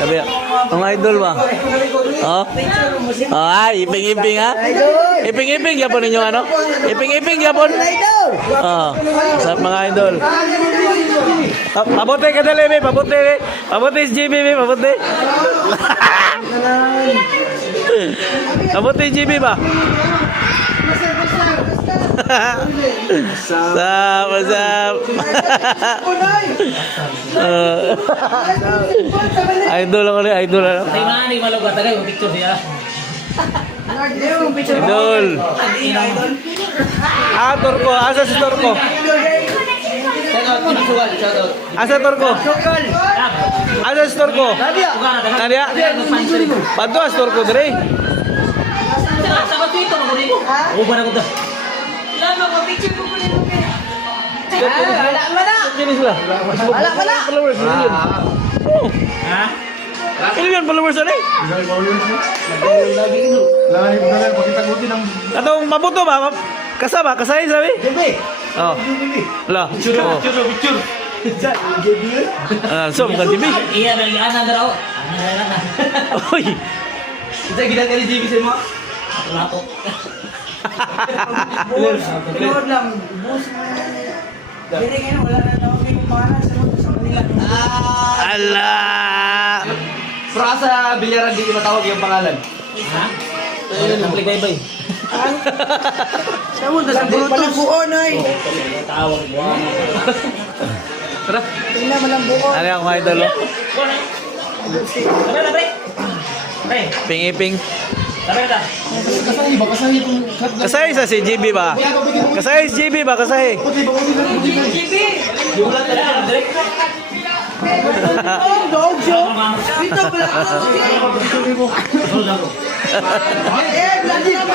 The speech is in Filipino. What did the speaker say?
Sabi, ang idol ba? Oh? Oh, ay, iping-iping ha? Iping-iping yapon ninyo ano? Iping-iping yapon? Oh, sa mga idol. Pabote ka dali, be, pabote, be. Pabote si JB, be, pabote. Pabote si JB ba? Sap. Idol ako ni idol ano. Tay mana ni malo ka tagay picture siya. Idol. Turko, asa si Turko? Asa Turko? Asa si Turko? Nadia? Padto as Turko dire. Sabat itu mo dito. Uban ako to. Lama ko picture ko kunin mo kaya. Wala. Kini sila. Wala. Followers million. Ha? Million followers ani? Atong mabuto ba? Kasaba, kasay sabi? Oh. La. Picture. Ah, so bukan TV. Iya dari ana daw. Ana. Oy. Kita gila kali JB sa mo. Lato. Lord lang. Bus mo na. Dili ngayon wala na daw kay kumana sa Manila. Allah. Pero sa bilyaran di ko matawag yung pangalan. Ha? Ayun, bye-bye. Sa mo sa Bluetooth buon ay. Tawag mo. Tara. Tingnan mo lang buon. Ano ang idol? Sabi na, pre. Pre, Ping-iping. sabi na. Kasahi ba? Kasahi itong cut na. Kasay sa si JB ba? Kasay si JB ba? Kasay. Julat ka na, direct. Dog show. Dito pala ako. Eh, lagi na ba?